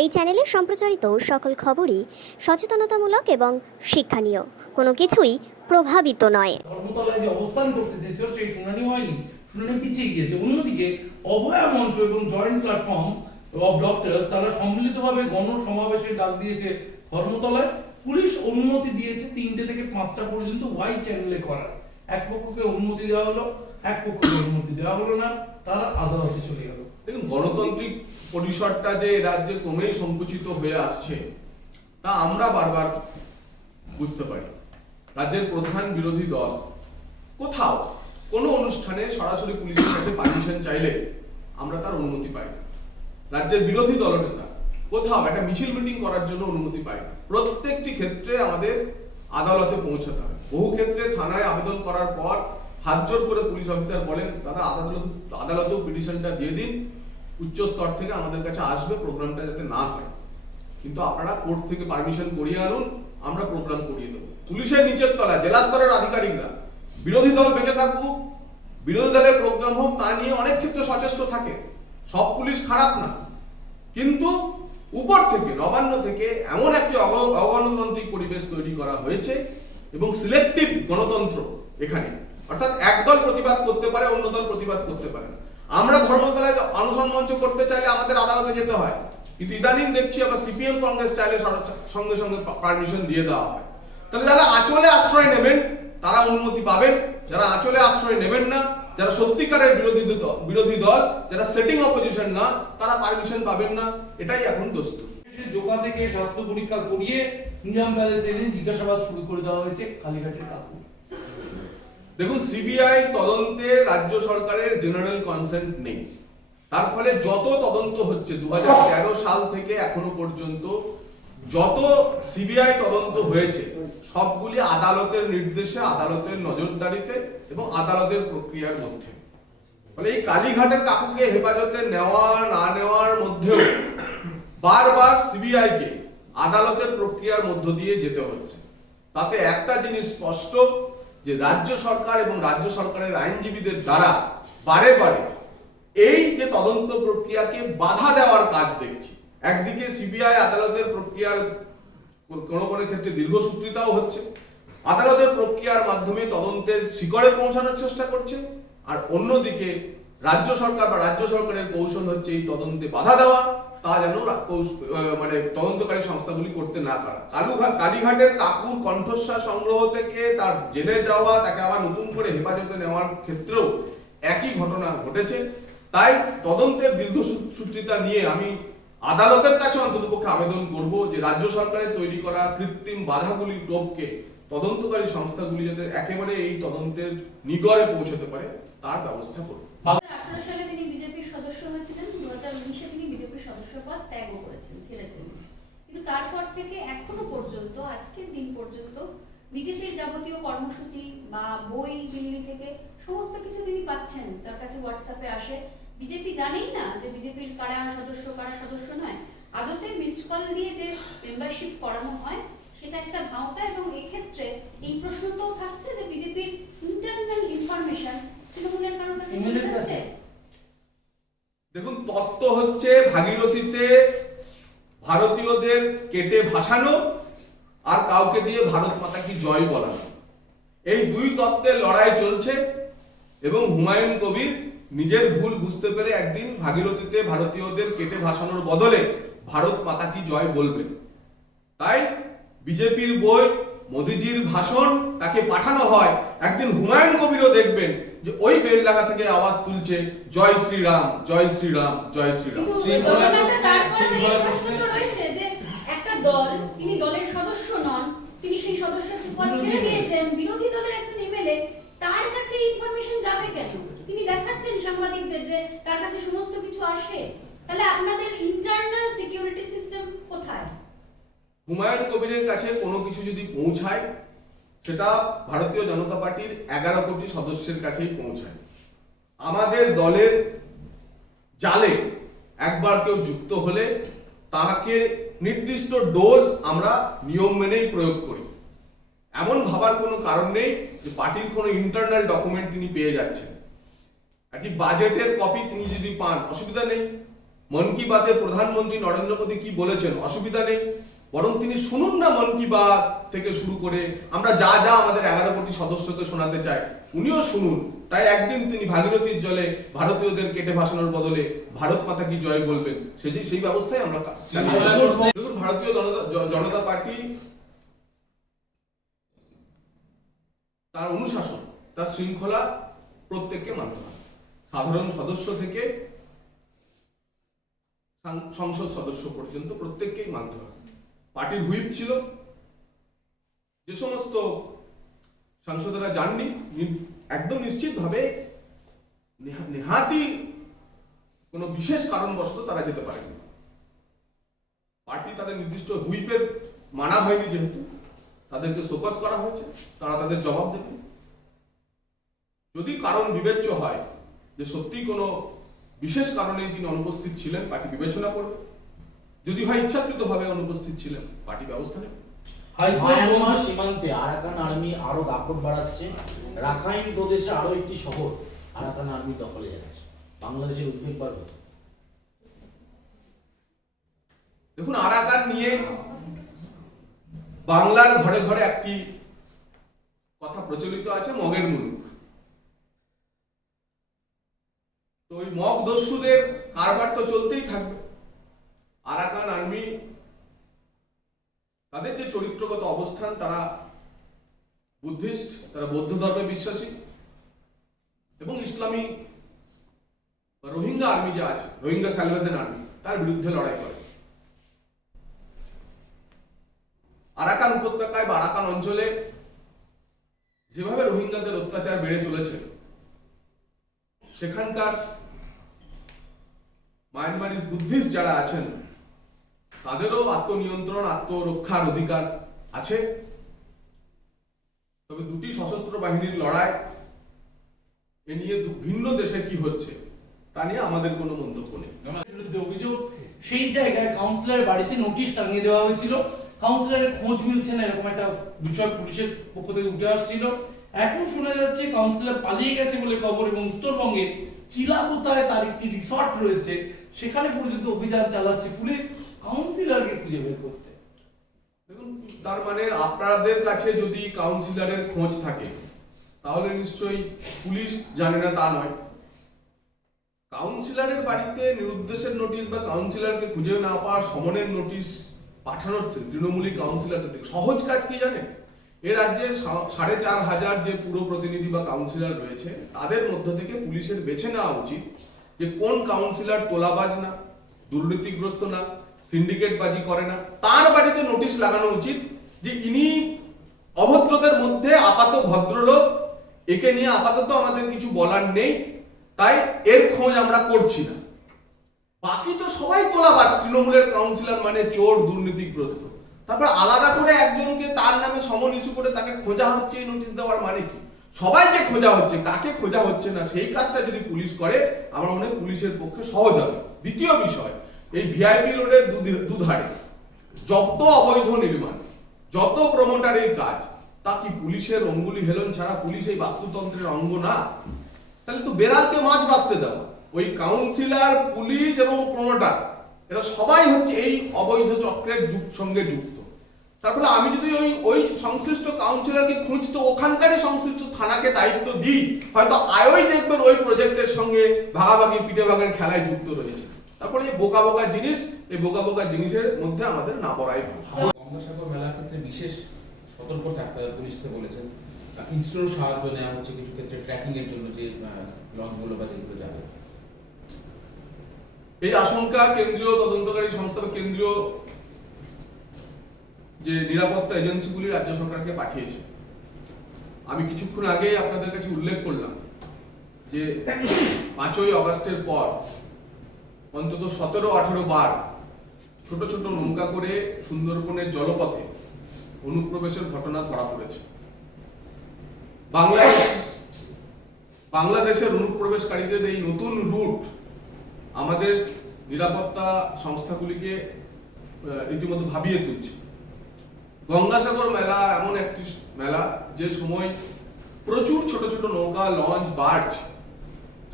এই চ্যানেলে সম্প্রচারিত সকল খবরই সচেতনতামূলক এবং শিক্ষণীয়, কোনো কিছুই প্রভাবিত নয়। ধর্মতলায় যে অবস্থান করতে চেয়েছিল সেই শুনানি হয়নি, শুনানি পিছিয়ে গিয়েছে। অন্যদিকে অভয়া মঞ্চ এবং জয়েন্ট প্ল্যাটফর্ম অফ ডক্টরস তারা সম্মিলিতভাবে গণসমাবেশের ডাক দিয়েছে ধর্মতলায়। পুলিশ অনুমতি দিয়েছে 3টে থেকে 5টা পর্যন্ত ওয়াই চ্যানেলে করার। এক পক্ষকে অনুমতি দেওয়া হলো, এক পক্ষকে অনুমতি দেওয়া হলো না, তারা আদালতে চলে গেল। দেখুন, গণতান্ত্রিক পরিসরটা যে রাজ্যে ক্রমেই সংকুচিত হয়ে আসছে তা আমরা বারবার বুঝতে পারি। রাজ্যের প্রধান বিরোধী দল কোথাও কোনো অনুষ্ঠানে সরাসরি পুলিশের কাছে পারমিশন চাইলে আমরা তার অনুমতি পাই না। রাজ্যের বিরোধী দলনেতা কোথাও একটা মিছিল মিটিং করার জন্য অনুমতি পায় না। প্রত্যেকটি ক্ষেত্রে আমাদের আদালতে পৌঁছাতে হয়। বহু ক্ষেত্রে থানায় আবেদন করার পর হাত জোর করে পুলিশ অফিসার বলেন, দাদা আদালতেও পিটিশনটা দিয়ে দিন, উচ্চ স্তর থেকে আমাদের কাছে আসবে, প্রোগ্রামটা যাতে না হয়। কিন্তু আপনারা কোর্ট থেকে পারমিশন করিয়ে আনুন, আমরা প্রোগ্রাম করিয়ে দেবো। পুলিশের নিচের তলায় জেলা স্তরের আধিকারিকরা বিরোধী দল বেঁচে থাকুক, বিরোধী দলের প্রোগ্রাম হোক, তা নিয়ে অনেক ক্ষেত্রে সচেষ্ট থাকে। সব পুলিশ খারাপ না, কিন্তু উপর থেকে নবান্ন থেকে এমন একটি অগণতান্ত্রিক পরিবেশ তৈরি করা হয়েছে এবং সিলেক্টিভ গণতন্ত্র এখানে, অর্থাৎ একদল প্রতিবাদ করতে পারে, অন্য দল প্রতিবাদ করতে পারে না। আমরা ধর্মতলায় অনশন মঞ্চ করতে চাইলে আমাদের আদালতে যেতে হয়, কিন্তু ইদানিং দেখছি আবার সিপিএম কংগ্রেস চাইলে সঙ্গে সঙ্গে পারমিশন দিয়ে দেওয়া হয়। তাহলে যারা আঁচলে আশ্রয় নেবেন তারা অনুমতি পাবেন, যারা আঁচলে আশ্রয় নেবেন না, যারা সত্যিকারের বিরোধী দল, যারা সেটিং অপোজিশন না, তারা পারমিশন পাবেন না। এটাই এখন দস্তুর। জোকা থেকে স্বাস্থ্য পরীক্ষা করিয়ে নিজাম প্যালেসে এনে জিজ্ঞাসাবাদ শুরু করে দেওয়া হয়েছে কালীঘাটের কাকু। দেখুন, সিবিআই তদন্তে রাজ্য সরকারের জেনারেল কনসেন্ট নেই। তার ফলে যত তদন্ত হচ্ছে 2013 সাল থেকে এখনো পর্যন্ত যত সিবিআই তদন্ত হয়েছে সবগুলি আদালতের নির্দেশে, আদালতের নজরদারিতে এবং আদালতের প্রক্রিয়ার মধ্যে। ফলে এই কালীঘাটের কাকুকে হেফাজতে নেওয়া না নেওয়ার মধ্যেও বারবার সিবিআই কে আদালতের প্রক্রিয়ার মধ্য দিয়ে যেতে হচ্ছে। তাতে একটা জিনিস স্পষ্ট, যে রাজ্য সরকার এবং রাজ্য সরকারের আইনজীবীদের দ্বারা বারে বারে এই যে তদন্ত প্রক্রিয়াকে বাধা দেওয়ার কাজ দেখছি। একদিকে সিবিআই আদালতের প্রক্রিয়ার কোনো কোনো ক্ষেত্রে দীর্ঘসূত্রিতাও হচ্ছে, আদালতের প্রক্রিয়ার মাধ্যমে তদন্তের শিকড়ে পৌঁছানোর চেষ্টা করছে, আর অন্যদিকে রাজ্য সরকার বা রাজ্য সরকারের কৌশল হচ্ছে এই তদন্তে বাধা দেওয়া, তা যেন মানে তদন্তকারী সংস্থাগুলি করতে না পারে। কালীঘাটের কাকুর কণ্ঠস্বর সংগ্রহ থেকে তার জেলে যাওয়া, তাকে আবার নতুন করে হেফাজতে নেওয়ার ক্ষেত্রেও একই ঘটনা ঘটেছে। তাই তদন্তের দীর্ঘসূত্রিতা নিয়ে আমি আদালতের কাছে অন্ততপক্ষে আবেদন করব যে রাজ্য সরকারের তৈরি করা কৃত্রিম বাধাগুলি টোপকে তদন্তকারী সংস্থাগুলি যাতে একেবারে এই তদন্তের নিগড়ে পৌঁছাতে পারে তার ব্যবস্থা করবে। 2018 সালে তিনি বিজেপির সদস্য হয়েছিলেন, 2019 তিনি বিজেপির সদস্য পদ ত্যাগও ছেড়েছেন। কিন্তু তারপর থেকে এখনো পর্যন্ত, আজকের দিন পর্যন্ত বিজেপির যাবতীয় কর্মসূচি বা বই দিল্লি থেকে সমস্ত কিছু তিনি পাচ্ছেন, তার কাছে হোয়াটসঅ্যাপে আসে। বিজেপি জানেই না যে বিজেপির কারা সদস্য নয়। আদতে মিসড কল দিয়ে যে মেম্বারশিপ করানো হয় সেটা একটা ভাওতা, এবং এক্ষেত্রে এই প্রশ্ন তো থাকছে যে বিজেপির ইন্টারনাল ইনফরমেশন তৃণমূলের কারোর কাছে চলে যাচ্ছে। দেখুন, তত্ত্ব হচ্ছে ভাগীরথীতে ভারতীয়দের কেটে ভাসানো আর কাউকে দিয়ে ভারত মাতা কি জয় বলানো, এই দুই তত্ত্বের লড়াই চলছে। এবং হুমায়ুন কবির নিজের ভুল বুঝতে পেরে একদিন ভাগীরথীতে ভারতীয়দের কেটে ভাসানোর বদলে ভারত মাতা কি জয় বলবেন। তাই বিজেপির বই, মোদিজির ভাষণ তাকে পাঠানো হয়, একদিন হুমায়ুন কবিরও দেখবেন যে ওই বেলডাঙ্গা থেকে আওয়াজ তুলছে জয় শ্রীরাম, জয় শ্রীরাম, জয় শ্রীরাম। একটা দল, তিনি দলের সদস্য নন, তিনি সেই সদস্য পদ ছেড়ে দিয়েছেন, বিরোধী দলের একজন এমএলএ, তার কাছে ইনফরমেশন যাবে কেন? তিনি দেখাচ্ছেন সাংবাদিকদের যে তার কাছে সমস্ত কিছু আসে। তাহলে আপনাদের ইন্টারনাল সিকিউরিটি সিস্টেম কোথায়? হুমায়ুন কবিরের কাছে কোনো কিছু যদি পৌঁছায় সেটা ভারতীয় জনতা পার্টির 11 কোটি সদস্যের কাছেই পৌঁছায়। আমাদের দলের জালে একবার কেউ যুক্ত হলে তাকে নির্দিষ্ট ডোজ আমরা নিয়ম মেনেই প্রয়োগ করি। এমন ভাবার কোনো কারণ নেই যে পার্টির কোনো ইন্টারনাল ডকুমেন্ট তিনি পেয়ে যাচ্ছেন। একটি বাজেটের কপি তিনি যদি পান অসুবিধা নেই, মন কি বাতে প্রধানমন্ত্রী নরেন্দ্র মোদী কি বলেছেন, অসুবিধা নেই, বরং তিনি শুনুন না মন কি বাত থেকে শুরু করে আমরা যা যা আমাদের 11 কোটি সদস্যকে শোনাতে চাই উনিও শুনুন। তাই একদিন তিনি ভাগীরথীর জলে ভারতীয়দের কেটে ভাসানোর বদলে ভারত মাতা কি জয় বলবেন, সেই ব্যবস্থায় আমরা দেখুন, ভারতীয় জনতা পার্টি তার অনুশাসন, তার শৃঙ্খলা প্রত্যেককে মানতে হবে, সাধারণ সদস্য থেকে সংসদ সদস্য পর্যন্ত প্রত্যেককেই মানতে হবে। পার্টির হুইপ ছিল, যে সমস্ত সাংসদরা যাননি একদম নিশ্চিতভাবে নেহাতি কোনো বিশেষ কারণবশত তারা যেতে পারেনি। পার্টি তাদের নির্দিষ্ট হুইপের মানা হয়নি, যেহেতু তাদেরকে শোকজ করা হয়েছে, তারা তাদের জবাব দেবে। যদি কারণ বিবেচ্য হয় যে সত্যি কোনো বিশেষ কারণে তিনি অনুপস্থিত ছিলেন, পার্টি বিবেচনা করবে। যদি হয় ইচ্ছাকৃতভাবে অনুপস্থিত ছিলেন, পার্টি ব্যবস্থা নেবে। মায়ানমার সীমান্তে আরাকান আর্মি আরো দাপট বাড়াচ্ছে, রাখাইন প্রদেশে আরো একটি শহর আরাকান আর্মি দখলে যাচ্ছে, বাংলাদেশের উদ্বেগ বাড়বে। দেখুন, আরাকান নিয়ে বাংলার ঘরে ঘরে একটি কথা প্রচলিত আছে, মগের মুলুক। তো ওই মগ দস্যুদের কারবার তো চলতেই থাকবে। আরাকান আর্মি তাদের যে চরিত্রগত অবস্থান, তারা বুদ্ধিস্ট, তারা বৌদ্ধ ধর্মে বিশ্বাসী এবং ইসলামী রোহিঙ্গা আর্মি যা আছে, রোহিঙ্গা স্যালভেশন আর্মি, তার বিরুদ্ধে লড়াই করে। আরাকান উপত্যকায় বা আরাকান অঞ্চলে যেভাবে রোহিঙ্গাদের অত্যাচার বেড়ে চলেছে, সেখানকার মায়ানমারিজ বুদ্ধিস্ট যারা আছেন তাদেরও আত্মনিয়ন্ত্রণ, আত্মরক্ষার অধিকার আছে। তবে দুটি সশস্ত্র বাহিনীর লড়াই, এ নিয়ে ভিন্ন দেশে কি হচ্ছে তা নিয়ে আমাদের কোনো মন্তব্য নেই। বিরুদ্ধে অভিযোগ, সেই জায়গায় কাউন্সিলরের বাড়িতে নোটিশ টাঙিয়ে দেওয়া হয়েছিল, কাউন্সিলরের খোঁজ মিলছে না, এরকম একটা বিষয় পুলিশের পক্ষ থেকে উঠে আসছিল। এখন শোনা যাচ্ছে কাউন্সিলর পালিয়ে গেছে বলে খবর, এবং উত্তরবঙ্গের চিলাপোতায় তার একটি রিসর্ট রয়েছে, সেখানে পর্যন্ত অভিযান চালাচ্ছে পুলিশ কাউন্সিলরকে খুঁজে বের করতে। দেখুন, তার মানে আপনাদের কাছে যদি কাউন্সিলরের খোঁজ থাকে তাহলে নিশ্চয়ই পুলিশ জানে না তা নয়। কাউন্সিলরের বাড়িতে নিরুদ্দেশের নোটিশ বা কাউন্সিলরকে খুঁজে না পাওয়ার সমনের নোটিশ পাঠানোর তৃণমূলী কাউন্সিলরদের থেকে সহজ কাজ কি জানেন? এ রাজ্যের 4,500 যে পুরো প্রতিনিধি বা কাউন্সিলর রয়েছে, তাদের মধ্য থেকে পুলিশের বেছে নেওয়া উচিত যে কোন কাউন্সিলর তোলাবাজ না, দুর্নীতিগ্রস্ত না, সিন্ডিকেটবাজি করে না, তার বাড়িতে নোটিশ লাগানো উচিত যে ইনি অভদ্রদের মধ্যে আপাত ভদ্রলোক, একে নিয়ে আপাতত আমাদের কিছু বলার নেই, তাই এর খোঁজ আমরা করছি না। বাকি তো সবাই তোলাবাজ, তৃণমূলের কাউন্সিলর মানে চোর, দুর্নীতিগ্রস্ত। তারপর আলাদা করে একজনকে তার নামে সমন ইস্যু করে তাকে খোঁজা হচ্ছে, এই নোটিশ দেওয়ার মানে কি? সবাইকে খোঁজা হচ্ছে, কাকে খোঁজা হচ্ছে না সেই কাজটা যদি পুলিশ করে, আমার মনে হয় পুলিশের পক্ষে সহজ হবে। দ্বিতীয় বিষয়, এই ভিআইপি রোডের দুধারে যত অবৈধ নির্মাণ, যত প্রমোটারের কাজ, তা কি পুলিশের অঙ্গুলি হেলন ছাড়া পুলিশ এই বাস্তুতন্ত্রের অঙ্গ না? তাহলে তো বেড়ালকে মাছ বাঁচতে দাও। ওই কাউন্সিলর, পুলিশ এবং প্রমোটার, এরা সবাই হচ্ছে এই অবৈধ চক্রের সঙ্গে যুক্ত। তারপরে আমি যদি ওই সংশ্লিষ্ট কাউন্সিলরকে খুঁজতে ওখানকারই সংশ্লিষ্ট থানাকে দায়িত্ব দিই, হয়তো আয়ই দেখবেন ওই প্রজেক্টের সঙ্গে ভাগাভাগি পিঠে ভাগের খেলায় যুক্ত রয়েছে। তারপরে এই বোকা বোকা জিনিস, এই বোকা বোকা জিনিসের মধ্যে আমাদের না পড়াই ভালো। গঙ্গাসাগর মেলার ক্ষেত্রে বিশেষ সতর্ক থাকতে হবে, পুলিশকে বলেছেন। ইসরোর সাহায্য নেওয়া হচ্ছে কিছু ক্ষেত্রে ট্র্যাকিং এর জন্য, যে লঞ্চগুলো বা যেগুলো যাবে। এই আশঙ্কা কেন্দ্রীয় তদন্তকারী সংস্থা বা কেন্দ্রীয় যে নিরাপত্তা এজেন্সিগুলি রাজ্য সরকারকে পাঠিয়েছে। আমি কিছুক্ষণ আগে আপনাদের কাছে উল্লেখ করলাম যে 5ই অগস্টের পর অন্তত 17-18 বার ছোট ছোট নৌকা করে সুন্দরবনের জলপথে অনুপ্রবেশের ঘটনা ধরা পড়েছে। বাংলাদেশের অনুপ্রবেশকারীদের এই নতুন রুট আমাদের নিরাপত্তা সংস্থাগুলিকে রীতিমতো ভাবিয়ে তুলছে। গঙ্গাসাগর মেলা এমন একটি মেলা যে সময় প্রচুর ছোট ছোট নৌকা, লঞ্চ, বার্জ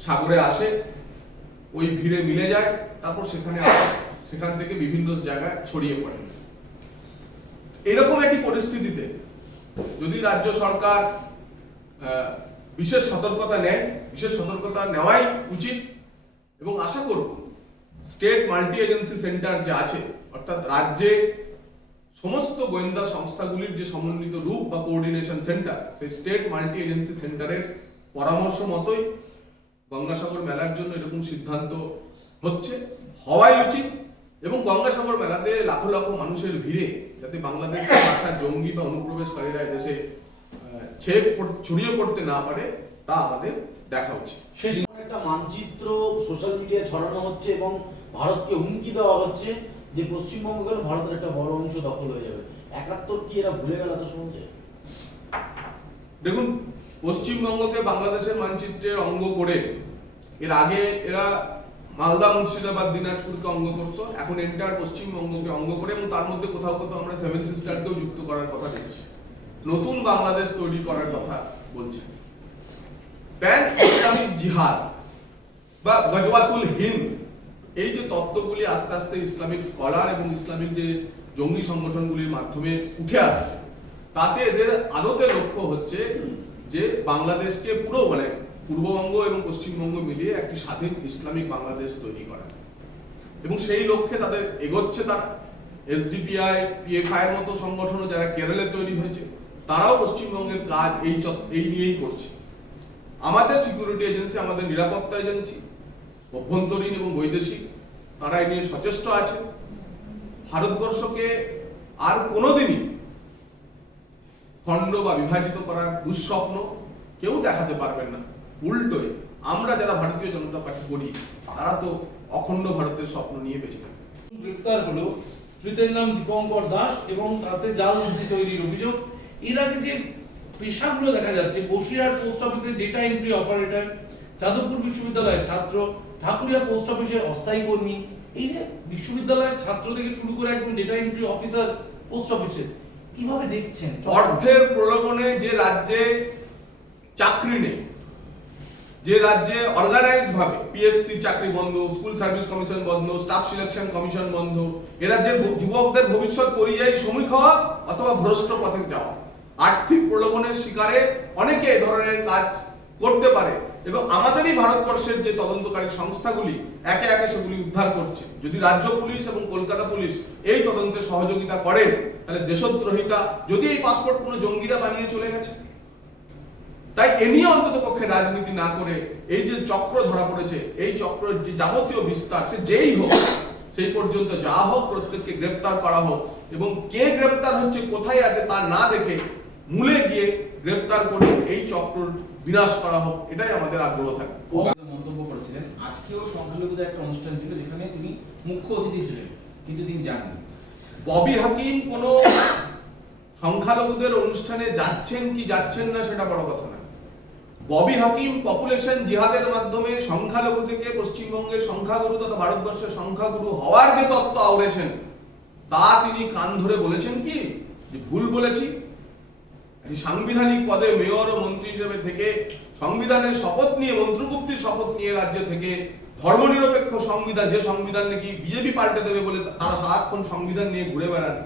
সাগরে আসে ওই ভিড়ে মিলে যায়, তারপর সেখান থেকে বিভিন্ন জায়গায় ছড়িয়ে পড়ে। এরকম একটি পরিস্থিতিতে যদি রাজ্য সরকার বিশেষ সতর্কতা নেয়, বিশেষ সতর্কতা নেওয়াই উচিত, এবং আশা করব স্টেট মাল্টি এজেন্সি সেন্টার যে আছে, অর্থাৎ রাজ্যে সমস্ত গোয়েন্দা সংস্থাগুলির যে সমন্বিত রূপ বা কোঅর্ডিনেশন সেন্টার, সেই স্টেট মাল্টি এজেন্সি সেন্টারের পরামর্শ মতোই গঙ্গাসাগর মেলার জন্য এরকম সিদ্ধান্ত হওয়াই উচিত। এবং গঙ্গাসাগর মেলাতে লাখো লাখো মানুষের ভিড়ে যাতে বাংলাদেশ থেকে আসা জঙ্গি বা অনুপ্রবেশকারীরা দেশে ছড়িয়ে পড়তে না পারে, তা আমাদের দেখা উচিত। একটা মানচিত্র সোশ্যাল মিডিয়ায় ছড়ানো হচ্ছে এবং ভারতকে হুমকি দেওয়া হচ্ছে যে পশ্চিমবঙ্গ গেলে ভারতের একটা বড় অংশ দখল হয়ে যাবে। 71 কি এরা ভুলে গেল তো সহজে? দেখুন, পশ্চিমবঙ্গকে বাংলাদেশের মানচিত্রের অঙ্গ করে এর আগে এরা মালদা, মুর্শিদাবাদ, দিনাজপুরকে অঙ্গ করতো, এখন এন্টার পশ্চিমবঙ্গকে অঙ্গ করে, এবং তার মধ্যে কোথাও কোথাও আমরা সেভেন সিস্টারকেও যুক্ত করার কথা দেখছি, নতুন বাংলাদেশ তৈরি করার কথা বলছে। প্যান ইসলামিক জিহাদ বা গজওয়াতুল হিন্দ, এই যে তত্ত্বগুলি আস্তে আস্তে ইসলামিক স্কলার এবং ইসলামিক যে জঙ্গি সংগঠনগুলির মাধ্যমে উঠে আসছে, তাতে এদের আদতে লক্ষ্য হচ্ছে যে বাংলাদেশকে পুরো পূর্ববঙ্গ এবং পশ্চিমবঙ্গ মিলিয়ে একটি স্বাধীন ইসলামিক বাংলাদেশ তৈরি করা, এবং সেই লক্ষ্যে তাদের এগোচ্ছে। তারা এসডিপিআই, পিএফআই এর মতো সংগঠনও যারা কেরলে তৈরি হয়েছে, তারাও পশ্চিমবঙ্গের কাজ এই নিয়েই করছে। আমাদের সিকিউরিটি এজেন্সি, আমাদের নিরাপত্তা এজেন্সি, অভ্যন্তরীণ এবং বৈদেশিক, তারা এই নিয়ে সচেষ্ট আছে। ভারতবর্ষকে আর কোনোদিনই খণ্ড বা বিভাজিত করার দুঃস্বপ্ন কেউ দেখাতে পারবেন না। উল্টোয় আমরা যারা ভারতীয় জনতা পার্টি করি, তারা তো অখণ্ড ভারতের স্বপ্ন নিয়ে বেঁচে থাকি। গ্রেফতার হলো, ধৃতের নাম দীপঙ্কর দাস, এবং তাতে জাল নথি তৈরির অভিযোগ। এর আগে যে পেশাগুলো দেখা যাচ্ছে, বসিরহাট পোস্ট অফিসের ডেটা এন্ট্রি অপারেটর, যাদবপুর বিশ্ববিদ্যালয়ের ছাত্র, ঢাকুরিয়া পোস্ট অফিসের অস্থায়ী কর্মী, এই যে বিশ্ববিদ্যালয়ের ছাত্র থেকে শুরু করে একদম ডেটা এন্ট্রি অফিসার পোস্ট অফিসের, কিভাবে দেখছেন? অর্থের প্রলোভনে যে রাজ্যে চাকরি নেই, যে রাজ্যে অর্গানাইজড ভাবে পিএসসি চাকরি বন্ধ, স্কুল সার্ভিস কমিশন বন্ধ, স্টাফ সিলেকশন কমিশন বন্ধ, এ রাজ্যের যুবকদের ভবিষ্যৎ পরিযায়ী শ্রমিক হওয়া অথবা ভ্রষ্ট পথে যাওয়া, আর্থিক প্রলোভনের শিকারে অনেকে এই ধরনের কাজ করতে পারে, এবং আমাদেরই ভারতবর্ষের যে তদন্তকারী সংস্থাগুলি একে একে সেগুলি উদ্ধার করছে। যদি রাজ্য পুলিশ এবং কলকাতা পুলিশ এই তদন্তে সহযোগিতা করে, তাহলে দেশদ্রোহিতা, যদি এই পাসপোর্ট কোনো জঙ্গিরা বানিয়ে চলে গেছে, তাই এ নিয়ে অন্তত পক্ষে রাজনীতি না করে এই যে চক্র ধরা পড়েছে, এই চক্রের যে যাবতীয় বিস্তার, সে যেই হোক, সেই পর্যন্ত যা হোক, প্রত্যেককে গ্রেপ্তার করা হোক, এবং কে গ্রেপ্তার হচ্ছে, কোথায় আছে তা না দেখে মূলে গিয়ে গ্রেপ্তার করে এই চক্র বিনাশ করা হোক, এটাই আমাদের আগ্রহ থাকে। মন্তব্য করেছিলেন আজকেও সংখ্যালঘুদের একটা অনুষ্ঠান ছিল যেখানে তিনি মুখ্য অতিথি ছিলেন, কিন্তু তিনি যাননি। ববি হাকিম কোন সংখ্যালঘুদের অনুষ্ঠানে যাচ্ছেন কি যাচ্ছেন না সেটা বড় কথা না। ববি হাকিম পপুলেশন জিহাদের মাধ্যমে সংখ্যালঘু থেকে পশ্চিমবঙ্গের সংখ্যাগুরু তথা ভারতবর্ষের সংখ্যাগুরু হওয়ার যে তত্ত্ব আওড়েছেন, তা তিনি কান ধরে বলেছেন কি যে ভুল বলেছি? সাংবিধানিক পদে মেয়র ও মন্ত্রী হিসেবে থেকে সংবিধানের শপথ নিয়ে, মন্ত্রগুপ্তির শপথ নিয়ে রাজ্য থেকে ধর্মনিরপেক্ষ সংবিধান, যে সংবিধান নাকি বিজেপি পাল্টে দেবে বলে তারা সারাক্ষণ সংবিধান নিয়ে ঘুরে বেড়ান,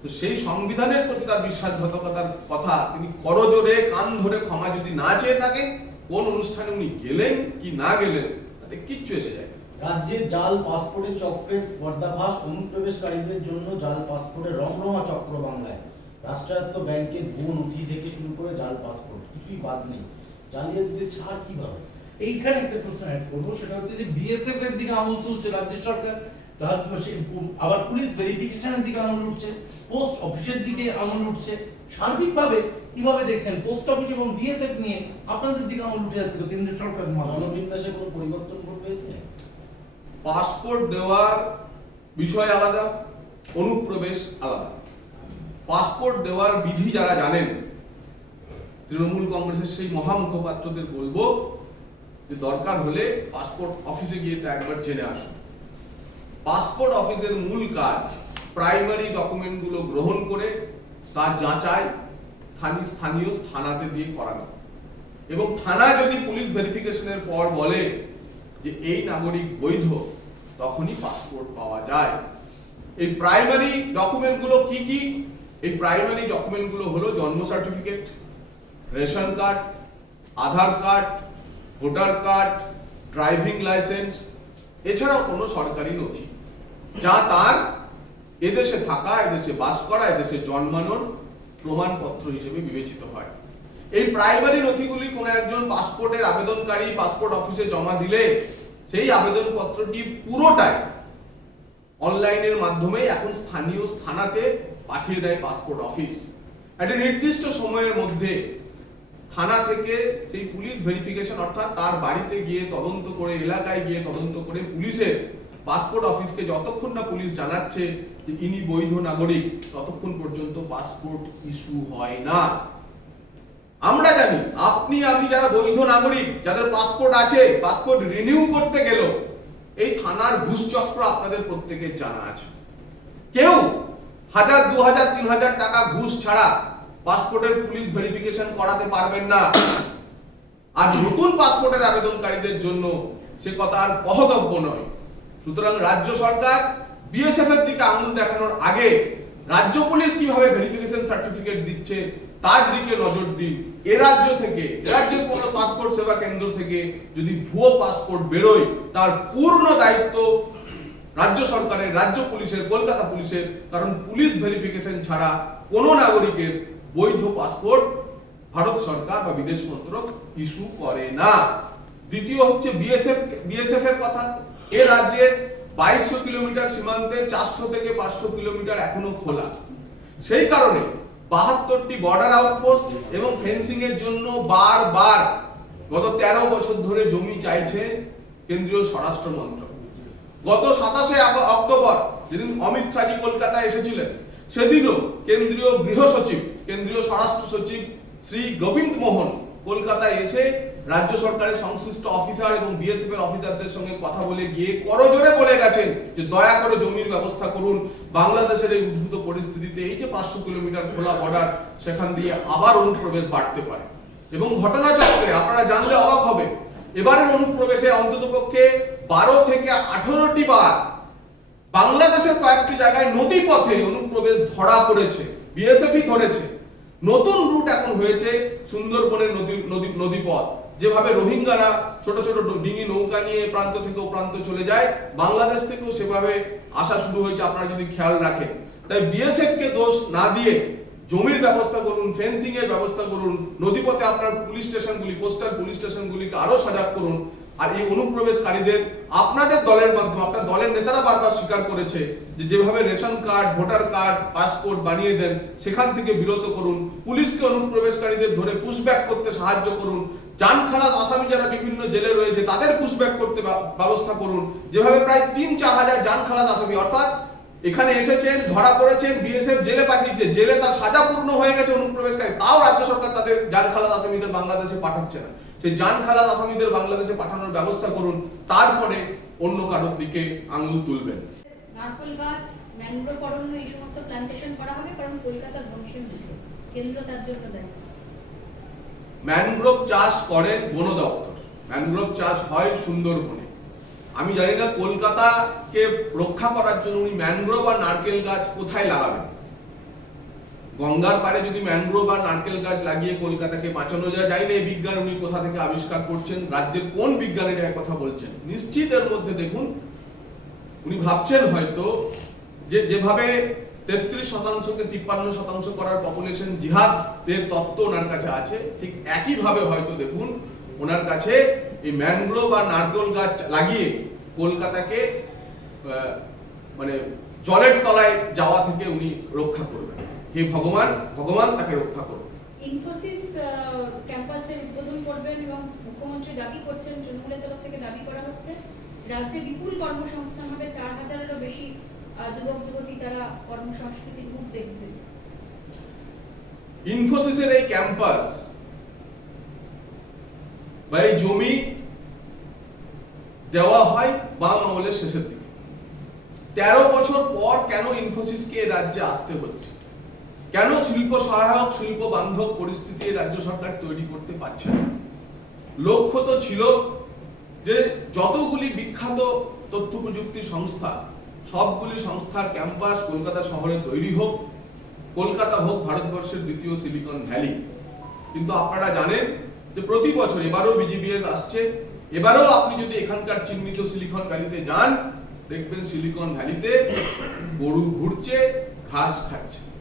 তো সেই সংবিধানের প্রতি তার বিশ্বাসঘাতকতার কথা তিনি করজোরে কান ধরে ক্ষমা যদি না চেয়ে থাকেন, কোন অনুষ্ঠানে উনি গেলেন কি না গেলেন তাতে কিচ্ছু এসে যায়। রাজ্যের জাল পাসপোর্টের চক্রের পর্দাফাশ, অনুপ্রবেশকারীদের জন্য জাল পাসপোর্টের রমরমা চক্র বাংলায়। রাষ্ট্রায়ত্ত ব্যাংকের ভুয়ো নথি থেকে শুরু করে জাল পাসপোর্ট, কিছুই বাদ নেই। জালিয়াতিদের ছাড় কিভাবে? এইখানে একটা প্রশ্ন অ্যাড করবো, সেটা হচ্ছে যে বিএসএফ এর দিকে আঙুল তুলছে রাজ্য সরকার, আবার পুলিশ ভেরিফিকেশনের দিকে আঙুল উঠছে, পোস্ট অফিসের দিকে আঙুল উঠছে। সার্বিকভাবে কিভাবে দেখছেন পোস্ট অফিস এবং বিএসএফ নিয়ে আপনাদের দিকে আঙুল উঠে যাচ্ছে তো কেন্দ্রীয় সরকারের মাধ্যমে? জনবিন্যাসে কোনো পরিবর্তন করবে এতে? পাসপোর্ট দেওয়ার বিষয় আলাদা, অনুপ্রবেশ আলাদা। পাসপোর্ট দেওয়ার বিধি যারা জানেন, তৃণমূল কংগ্রেসের সেই মহামুখপাত্রদের বলবো যে দরকার হলে পাসপোর্ট অফিসে গিয়ে তা একবার জেনে আসুন। পাসপোর্ট অফিসের মূল কাজ প্রাইমারি ডকুমেন্টগুলো গ্রহণ করে তার যাচাই স্থানীয় থানাতে দিয়ে করানো, এবং থানা যদি পুলিশ ভেরিফিকেশনের পর বলে যে এই নাগরিক বৈধ, তখনই পাসপোর্ট পাওয়া যায়। এই প্রাইমারি ডকুমেন্টগুলো কি কি? এই প্রাইমারি ডকুমেন্টগুলো হলো জন্ম certificate, ration card, Aadhaar card, voter card, driving licence, এছাড়াও কোনো সরকারি নথি যা তার এদেশে থাকা, এদেশে বাস করা, এদেশে জন্মানোর প্রমাণপত্র হিসেবে বিবেচিত হয়। এই প্রাইমারি নথিগুলি কোনো একজন পাসপোর্টের আবেদনকারী পাসপোর্ট অফিসে জমা দিলে সেই আবেদনপত্রটি পুরোটাই অনলাইনের মাধ্যমে এখন স্থানীয় থানাতে পাঠিয়ে দেয় পাসপোর্ট অফিস। একটা নির্দিষ্ট সময়ের মধ্যে থানা থেকে সেই পুলিশ ভেরিফিকেশন, অর্থাৎ তার বাড়িতে গিয়ে তদন্ত করে, এলাকায় গিয়ে তদন্ত করে পুলিশের পাসপোর্ট অফিসকে যতক্ষণ না পুলিশ জানাচ্ছে যে ইনি বৈধ নাগরিক, ততক্ষণ পর্যন্ত পাসপোর্ট ইস্যু হয় না। আমরা জানি আপনি আমি যারা বৈধ নাগরিক, যাদের পাসপোর্ট আছে, পাসপোর্ট রিনিউ করতে গেল এই থানার ঘুষচক্র আপনাদের প্রত্যেকের জানা আছে। কেউ 1000, 2000, 3000 টাকা ঘুষ ছাড়া পাসপোর্টের পুলিশ ভেরিফিকেশন করাতে পারবেন না। আর নতুন পাসপোর্টের আবেদনকারীদের জন্য সে কথা আর বহতব্য নয়। সুতরাং রাজ্য সরকার বিএসএফ এর দিকে আঙুল দেখানোর আগে রাজ্য পুলিশ কিভাবে ভেরিফিকেশন সার্টিফিকেট দিচ্ছে তার দিকে নজর দিন। এ রাজ্য থেকে, রাজ্যের কোনো পাসপোর্ট সেবা কেন্দ্র থেকে যদি ভুয়ো পাসপোর্ট বেরোয় তার পূর্ণ দায়িত্ব রাজ্য সরকারের, রাজ্য পুলিশের, কলকাতা পুলিশের। কারণ পুলিশ ভেরিফিকেশন ছাড়া কোনো নাগরিকের বৈধ পাসপোর্ট ভারত সরকার বা বিদেশ মন্ত্রক ইস্যু করে না। দ্বিতীয় হচ্ছে বিএসএফ এর কথা। এ রাজ্যের 2200 কিলোমিটার সীমান্তে 400 থেকে 500 কিলোমিটার এখনো খোলা। সেই কারণে 72টি বর্ডার আউটপোস্ট এবং ফেন্সিং এর জন্য বারবার গত 13 বছর ধরে জমি চাইছে কেন্দ্রীয় স্বরাষ্ট্র মন্ত্রক। গত 27 অক্টোবর যেদিন অমিত শাহজি কলকাতায় এসেছিলেন, সেদিনও কেন্দ্রীয় গৃহ সচিব, কেন্দ্রীয় স্বরাষ্ট্র সচিব শ্রী গোবিন্দ মোহন কলকাতায় এসে রাজ্য সরকারের সংশ্লিষ্ট অফিসার এবং বিএসএফ এর অফিসারদের সঙ্গে কথা বলে গিয়ে করজোড়ে বলে গেছেন যে দয়া করে জমির ব্যবস্থা করুন। বাংলাদেশের এই উদ্ভূত পরিস্থিতিতে এই যে 500 কিলোমিটার খোলা বর্ডার, সেখান দিয়ে আবার অনুপ্রবেশ বাড়তে পারে। এবং ঘটনাচক্রে আপনারা জানলে অবাক হবে, এবারের অনুপ্রবেশে অন্ততপক্ষে 12 থেকে 18টি বার বাংলাদেশের কয়েকটি জায়গায় নদী পথে অনুপ্রবেশ ধরা পড়েছে, বিএসএফই ধরেছে। নতুন রুট এখন হয়েছে সুন্দরবনের নদীপথ। যেভাবে রোহিঙ্গারা ছোট ছোট ডিঙি নৌকা নিয়ে প্রান্ত থেকে ও প্রান্ত চলে যায়, বাংলাদেশ থেকেও সেভাবে আসা শুরু হয়েছে, আপনারা যদি খেয়াল রাখেন। তাই বিএসএফ কে দোষ না দিয়ে জমির ব্যবস্থা করুন, ফেন্সিং এর ব্যবস্থা করুন, নদীপথে আপনার পুলিশ স্টেশনগুলি, কোস্টাল পুলিশ স্টেশনগুলিকে আরো সজাগ করুন। আর এই অনুপ্রবেশকারীদের আপনাদের দলের মাধ্যমে, আপনার দলের নেতারা বারবার স্বীকার করেছে যে যেভাবে ration card, voter card, passport বানিয়ে দেন, সেখান থেকে বিরত করুন। পুলিশকে অনুপ্রবেশকারীদের ধরে পুশব্যাক করতে সাহায্য করুন। জান খালাস আসামি যারা বিভিন্ন জেলে রয়েছে তাদের পুশব্যাক করতে ব্যবস্থা করুন। যেভাবে প্রায় 3-4 হাজার জান খালাস আসামি, অর্থাৎ এখানে এসেছেন, ধরা পড়েছেন, বিএসএফ জেলে পাঠিয়েছে, জেলে তার সাজা পূর্ণ হয়ে গেছে অনুপ্রবেশকারী, তাও রাজ্য সরকার তাদের জান খালাস আসামিদের বাংলাদেশে পাঠাচ্ছে না। সেই জান খালাস আসামিদের বাংলাদেশে পাঠানোর ব্যবস্থা করুন, তারপরে অন্য কারোর দিকে আঙুল তুলবেন। নারকেল গাছ, ম্যানগ্রোভ অরণ্য, এই সমস্ত প্ল্যান্টেশন করা হবে কারণ কলকাতা ধ্বংসের মুখে, কেন্দ্র তার জন্য দায়ী। ম্যানগ্রোভ চাষ করেন বন দপ্তর, ম্যানগ্রোভ চাষ হয় সুন্দরবনে। আমি জানি না কলকাতাকে রক্ষা করার জন্য উনি ম্যানগ্রোভ আর নারকেল গাছ কোথায় লাগাবেন। গঙ্গার পাড়ে যদি ম্যানগ্রোভ আর নারকেল গাছ লাগিয়ে কলকাতাকে বাঁচানো যায়, জানি না এই বিজ্ঞান উনি কোথা থেকে আবিষ্কার করছেন, রাজ্যের কোন বিজ্ঞানীরা এই কথা বলছেন। নিশ্চিত এর মধ্যে দেখুন উনি ভাবছেন হয়তো যে যেভাবে 33% কে 53% করার পপুলেশন জিহাদের তত্ত্ব ওনার কাছে আছে, ঠিক একই ভাবে হয়তো দেখুন ওনার কাছে এই ম্যানগ্রোভ আর নারকেল গাছ লাগিয়ে কলকাতাকে মানে জলের তলায় যাওয়া থেকে উনি রক্ষা করবেন। হে ভগবান, ভগবান তাকে রক্ষা করুন। ইনফোসিস ক্যাম্পাসের উদ্বোধন করবেন এবং মুখ্যমন্ত্রী দাবি করছেন, তৃণমূলের তরফ থেকে দাবি করা হচ্ছে রাজ্যে বিপুল কর্মসংস্থান হবে, 4000-এরও বেশি যুবক যুবতী তারা কর্মসংস্কৃতির মুখ দেখবেন। ইনফোসিসের এই ক্যাম্পাস বা এই জমি দেওয়া হয় বাম আমলের শেষের দিকে। 13 বছর পর কেন ইনফোসিসকে রাজ্যে আসতে হচ্ছে? কেন শিল্প সহায়ক, শিল্প বান্ধব পরিস্থিতি রাজ্য সরকার তৈরি করতে পারছে না? লক্ষ্য তো ছিল যে যতগুলি বিখ্যাত তথ্য প্রযুক্তি সংস্থা, সবগুলি সংস্থার ক্যাম্পাস কলকাতা শহরে তৈরি হোক, কলকাতা হোক ভারতবর্ষের দ্বিতীয় সিলিকন ভ্যালি। কিন্তু আপনারা জানেন যে প্রতি বছর, এবারও বিজিবিএস আসছে, এবারও আপনি যদি এখানকার চিহ্নিত সিলিকন ভ্যালিতে যান, দেখবেন সিলিকন ভ্যালিতে গরু ঘুরছে, ঘাস খাচ্ছে।